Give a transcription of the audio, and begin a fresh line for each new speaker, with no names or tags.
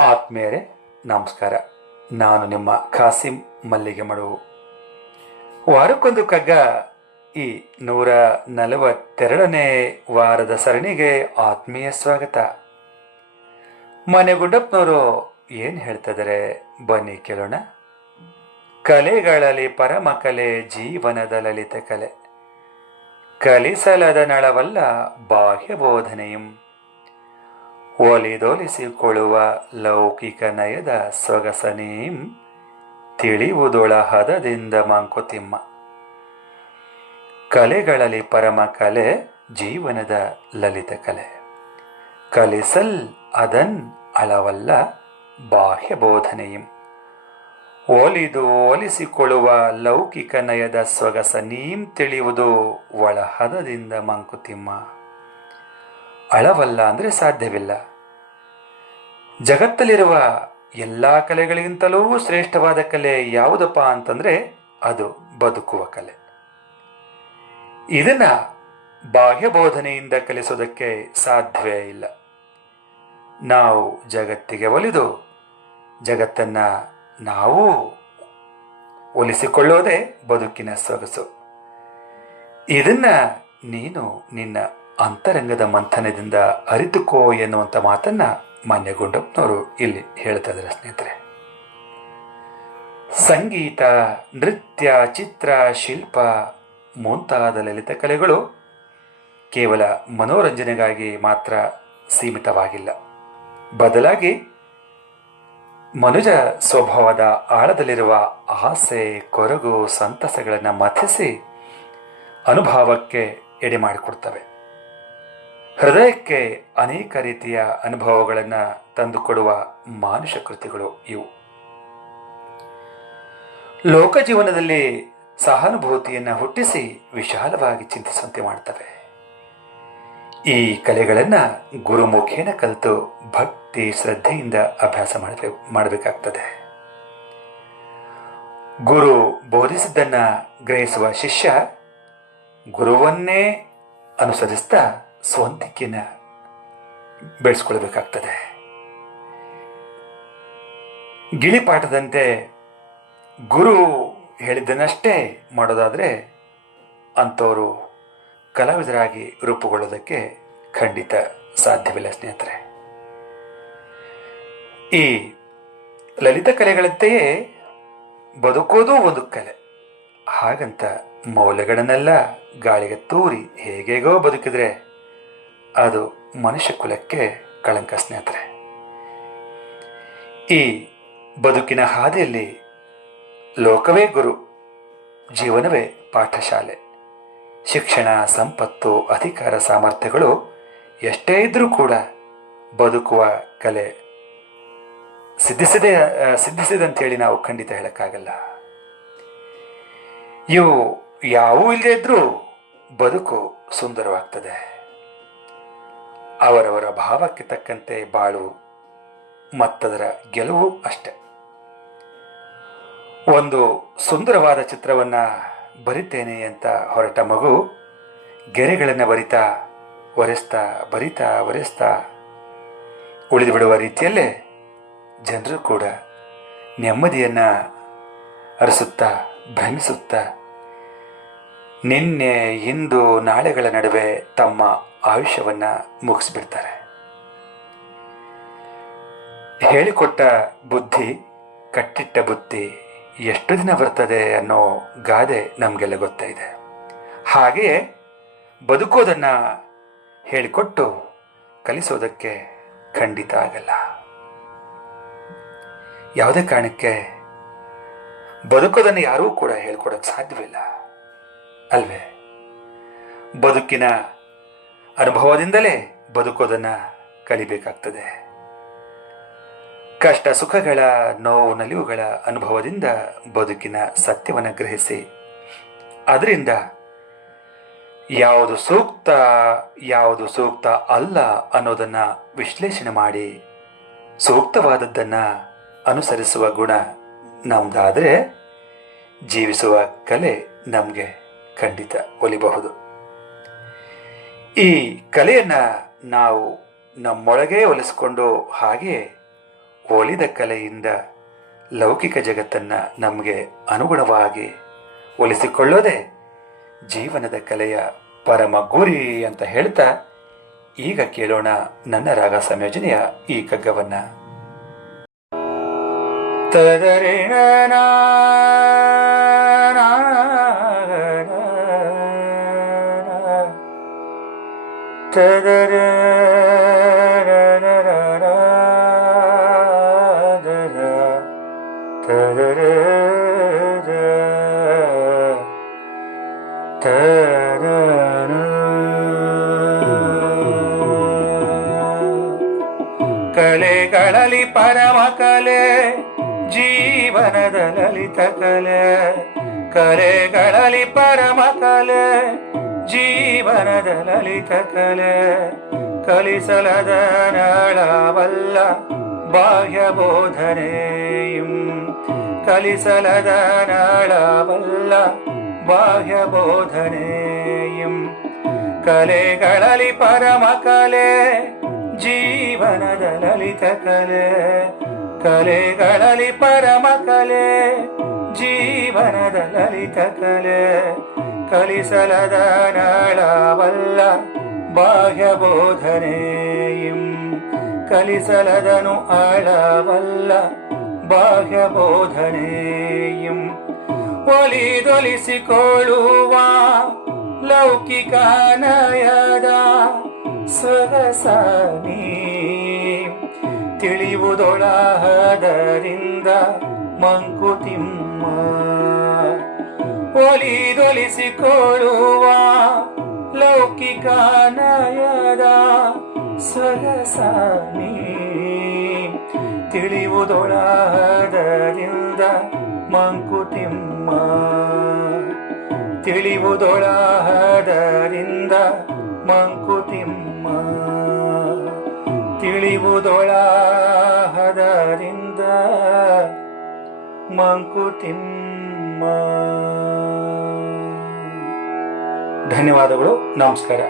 ಆತ್ಮೀಯರೇ, ನಮಸ್ಕಾರ. ನಾನು ನಿಮ್ಮ ಖಾಸಿಂ ಮಲ್ಲಿಗೆ ಮಡುವು ವಾರಕ್ಕೊಂದು ಕಗ್ಗ ಈ ನೂರ ನಲವತ್ತೆರಡನೇ ವಾರದ ಸರಣಿಗೆ ಆತ್ಮೀಯ ಸ್ವಾಗತ. ಮನೆಗುಂಡಪ್ಪನವರು ಏನು ಹೇಳ್ತಿದ್ದಾರೆ ಬನ್ನಿ ಕೇಳೋಣ. ಕಲೆಗಳಲ್ಲಿ ಪರಮ ಕಲೆ, ಜೀವನದ ಲಲಿತ ಕಲೆ. ಕಲಿಸಲದ ನಳವಲ್ಲ ಬಾಹ್ಯ ಬೋಧನೆಯಂ ಒಲಿದೊಲಿಸಿಕೊಳ್ಳುವ ಲೌಕಿಕ ನಯದ ಸೊಗಸನೀಂ ತಿಳಿಯುವುದೊಳ ಹದದಿಂದ ಮಂಕುತಿಮ್ಮ. ಕಲೆಗಳಲ್ಲಿ ಪರಮ ಕಲೆ ಜೀವನದ ಲಲಿತ ಕಲೆ. ಕಲಿಸಲ್ ಅದನ್ ಅಳವಲ್ಲ ಬಾಹ್ಯ ಬೋಧನೆಯಂ. ಒಲಿದು ಒಲಿಸಿಕೊಳ್ಳುವ ಲೌಕಿಕ ನಯದ ಸೊಗಸ ನೀಂ ತಿಳಿಯುವುದು ಒಳಹದದಿಂದ ಮಂಕುತಿಮ್ಮ. ಅಳವಲ್ಲ ಅಂದರೆ ಸಾಧ್ಯವಿಲ್ಲ. ಜಗತ್ತಲ್ಲಿರುವ ಎಲ್ಲ ಕಲೆಗಳಿಗಿಂತಲೂ ಶ್ರೇಷ್ಠವಾದ ಕಲೆ ಯಾವುದಪ್ಪ ಅಂತಂದರೆ ಅದು ಬದುಕುವ ಕಲೆ. ಇದನ್ನು ಬಾಹ್ಯ ಬೋಧನೆಯಿಂದ ಕಲಿಸೋದಕ್ಕೆ ಸಾಧ್ಯವೇ ಇಲ್ಲ. ನಾವು ಜಗತ್ತಿಗೆ ಒಲಿದು ಜಗತ್ತನ್ನ ನಾವು ಒಲಿಸಿಕೊಳ್ಳೋದೇ ಬದುಕಿನ ಸೊಗಸು. ಇದನ್ನು ನೀನು ನಿನ್ನ ಅಂತರಂಗದ ಮಂಥನದಿಂದ ಅರಿತುಕೋ ಎನ್ನುವಂಥ ಮಾತನ್ನ ಮಾನ್ಯ ಗುಂಡಪ್ಪನವರು ಇಲ್ಲಿ ಹೇಳ್ತಾ ಇದ್ದಾರೆ ಸ್ನೇಹಿತರೆ. ಸಂಗೀತ, ನೃತ್ಯ, ಚಿತ್ರ, ಶಿಲ್ಪ ಮುಂತಾದ ಲಲಿತ ಕಲೆಗಳು ಕೇವಲ ಮನೋರಂಜನೆಗಾಗಿ ಮಾತ್ರ ಸೀಮಿತವಾಗಿಲ್ಲ. ಬದಲಾಗಿ ಮನುಜ ಸ್ವಭಾವದ ಆಳದಲ್ಲಿರುವ ಆಸೆ, ಕೊರಗು, ಸಂತಸಗಳನ್ನು ಮಥಿಸಿ ಅನುಭವಕ್ಕೆ ಎಡೆ ಮಾಡಿಕೊಡ್ತವೆ ಹೃದಯಕ್ಕೆ ಅನೇಕ ರೀತಿಯ ಅನುಭವಗಳನ್ನು ತಂದುಕೊಡುವ ಮಾನುಷ ಕೃತಿಗಳು ಇವು. ಲೋಕ ಜೀವನದಲ್ಲಿ ಸಹಾನುಭೂತಿಯನ್ನು ಹುಟ್ಟಿಸಿ ವಿಶಾಲವಾಗಿ ಚಿಂತಿಸುವಂತೆ ಮಾಡ್ತವೆ. ಈ ಕಲೆಗಳನ್ನು ಗುರುಮುಖೇನ ಕಲಿತು ಭಕ್ತಿ ಶ್ರದ್ಧೆಯಿಂದ ಅಭ್ಯಾಸ ಮಾಡಬೇಕು, ಮಾಡಬೇಕಾಗ್ತದೆ. ಗುರು ಬೋಧಿಸಿದ್ದನ್ನು ಗ್ರಹಿಸುವ ಶಿಷ್ಯ ಗುರುವನ್ನೇ ಅನುಸರಿಸ್ತಾ ಸ್ವಂತಿಕೆನ ಬೆಳೆಸ್ಕೊಳ್ಬೇಕಾಗ್ತದೆ. ಗಿಳಿಪಾಠದಂತೆ ಗುರು ಹೇಳಿದ್ದನ್ನಷ್ಟೇ ಮಾಡೋದಾದರೆ ಅಂಥವರು ಕಲಾವಿದರಾಗಿ ರೂಪುಗೊಳ್ಳೋದಕ್ಕೆ ಖಂಡಿತ ಸಾಧ್ಯವಿಲ್ಲ ಸ್ನೇಹಿತರೆ. ಈ ಲಲಿತ ಕಲೆಗಳಂತೆಯೇ ಬದುಕೋದು ಒಂದು ಕಲೆ. ಹಾಗಂತ ಮೌಲ್ಯಗಳನ್ನೆಲ್ಲ ಗಾಳಿಗೆ ತೂರಿ ಹೇಗೇಗೋ ಬದುಕಿದ್ರೆ ಅದು ಮನುಷ್ಯ ಕುಲಕ್ಕೆ ಕಳಂಕ ಸ್ನೇಹಿತರೆ. ಈ ಬದುಕಿನ ಹಾದಿಯಲ್ಲಿ ಲೋಕವೇ ಗುರು, ಜೀವನವೇ ಪಾಠಶಾಲೆ. ಶಿಕ್ಷಣ, ಸಂಪತ್ತು, ಅಧಿಕಾರ, ಸಾಮರ್ಥ್ಯಗಳು ಎಷ್ಟೇ ಇದ್ರೂ ಕೂಡ ಬದುಕುವ ಕಲೆ ಸಿದ್ಧಿಸದೆ ಸಿದ್ಧಿಸಿದೆ ಸಿದ್ಧಿಸಿದಂತೇಳಿ ನಾವು ಖಂಡಿತ ಹೇಳಕ್ಕಾಗಲ್ಲ. ಇವು ಯಾವೂ ಇಲ್ಲದೆ ಇದ್ರೂ ಬದುಕು ಸುಂದರವಾಗ್ತದೆ. ಅವರವರ ಭಾವಕ್ಕೆ ತಕ್ಕಂತೆ ಬಾಳು ಮತ್ತದರ ಗೆಲುವು ಅಷ್ಟೆ. ಒಂದು ಸುಂದರವಾದ ಚಿತ್ರವನ್ನ ಬರಿತೇನೆ ಅಂತ ಹೊರಟ ಮಗು ಗೆರೆಗಳನ್ನು ಬರಿತಾ, ಒರೆಸ್ತಾ ಬರಿತಾ, ಒರೆಸ್ತಾ ಉಳಿದು ಬಿಡುವ ರೀತಿಯಲ್ಲೇ ಜನರು ಕೂಡ ನೆಮ್ಮದಿಯನ್ನು ಅರಸುತ್ತಾ, ಭ್ರಮಿಸುತ್ತಾ ನಿನ್ನೆ ಇಂದು ನಾಳೆಗಳ ನಡುವೆ ತಮ್ಮ ಆಯುಷ್ಯವನ್ನ ಮುಗಿಸ್ಬಿಡ್ತಾರೆ. ಹೇಳಿಕೊಟ್ಟ ಬುದ್ಧಿ, ಕಟ್ಟಿಟ್ಟ ಬುದ್ಧಿ ಎಷ್ಟು ದಿನ ಬರ್ತದೆ ಅನ್ನೋ ಗಾದೆ ನಮಗೆಲ್ಲ ಗೊತ್ತಾಯಿದೆ ಹಾಗೆಯೇ ಬದುಕೋದನ್ನು ಹೇಳಿಕೊಟ್ಟು ಕಲಿಸೋದಕ್ಕೆ ಖಂಡಿತ ಆಗಲ್ಲ. ಯಾವುದೇ ಕಾರಣಕ್ಕೆ ಬದುಕೋದನ್ನು ಯಾರೂ ಕೂಡ ಹೇಳ್ಕೊಡೋಕ್ಕೆ ಸಾಧ್ಯವಿಲ್ಲ. ಅಲ್ವೇ? ಬದುಕಿನ ಅನುಭವದಿಂದಲೇ ಬದುಕೋದನ್ನ ಕಲಿಬೇಕಾಗ್ತದೆ. ಕಷ್ಟ ಸುಖಗಳ ನೋವು ನಲಿವುಗಳ ಅನುಭವದಿಂದ ಬದುಕಿನ ಸತ್ಯವನ್ನು ಗ್ರಹಿಸಿ. ಅದರಿಂದ ಯಾವುದು ಸೂಕ್ತ ಯಾವುದು ಸೂಕ್ತ ಅಲ್ಲ ಅನ್ನೋದನ್ನ ವಿಶ್ಲೇಷಣೆ ಮಾಡಿ ಸೂಕ್ತವಾದದ್ದನ್ನ ಅನುಸರಿಸುವ ಗುಣ ನಮ್ದಾದರೆ ಜೀವಿಸುವ ಕಲೆ ನಮಗೆ ಖಂಡಿತ ಒಲಿಬಹುದು. ಈ ಕಲೆಯನ್ನ ನಾವು ನಮ್ಮೊಳಗೆ ಒಲಿಸಿಕೊಂಡು ಹಾಗೆ ಒಲಿದ ಕಲೆಯಿಂದ ಲೌಕಿಕ ಜಗತ್ತನ್ನು ನಮಗೆ ಅನುಗುಣವಾಗಿ ಒಲಿಸಿಕೊಳ್ಳೋದೇ ಜೀವನದ ಕಲೆಯ ಪರಮ ಗುರಿ ಅಂತ ಹೇಳ್ತಾ ಈಗ ಕೇಳೋಣ ನನ್ನ ರಾಗ ಸಂಯೋಜನೆಯ ಈ ಕಗ್ಗವನ್ನ ತದರಿಣ ಕಲೆಗಳಲ್ಲಿ ಪರಮ ಕಲೆ ಜೀವನದ ಲಲಿತ ಕಲೆ ಕಲೆಗಳಲ್ಲಿ ಪರಮ ಕಲೆ ಜೀವನದ ಲಲಿತ ಕಲೆ ಕಲಿಸಲದ ನಳವಲ್ಲ ಬಾಹ್ಯ ಬೋಧನೆ ಕಲಿಸಲದ ನಳವಲ್ಲ ಬಾಹ್ಯ ಬೋಧನೆ ಕಲೆಗಳಲ್ಲಿ ಪರಮ ಕಲೆ ಜೀವನದ ಲಲಿತ ಕಲೆ ಕಲೆಗಳಲ್ಲಿ ಪರಮ ಕಲೆ ಜೀವನದ ಲಲಿತ ಕಲೆ ಕಲಿಸಲದ ನಾಳವಲ್ಲ ಬಾಹ್ಯ ಕಲಿಸಲದನು ಆಳವಲ್ಲ ಬಾಹ್ಯ ಬೋಧನೆയും ಒಲಿದೊಲಿಸಿಕೊಳ್ಳುವ ಲೌಕಿಕ ನಯದ ಸೊಗಸಾನಿ ತಿಳಿಯುವುದೊಳಹದರಿಂದ ಮಂಕುತಿಮ್ಮ ಒಲಿದೊಲಿಸಿಕೊಳ್ಳುವ ಲೌಕಿಕ ನಯದ ಸೊಗಸಾನಿ ತಿಳಿಯುವುದೊಳಹದರಿಂದ ಮಂಕುತಿಮ್ಮ. ತಿಳಿಯುವುದೊಳಹದರಿಂದ ಮಂಕುತಿಮ್ಮ. ತಿಳಿಯುವುದೊಳಹದರಿಂದ ಮಂಕುತಿಮ್ಮ. ಧನ್ಯವಾದಗಳು. ನಮಸ್ಕಾರ.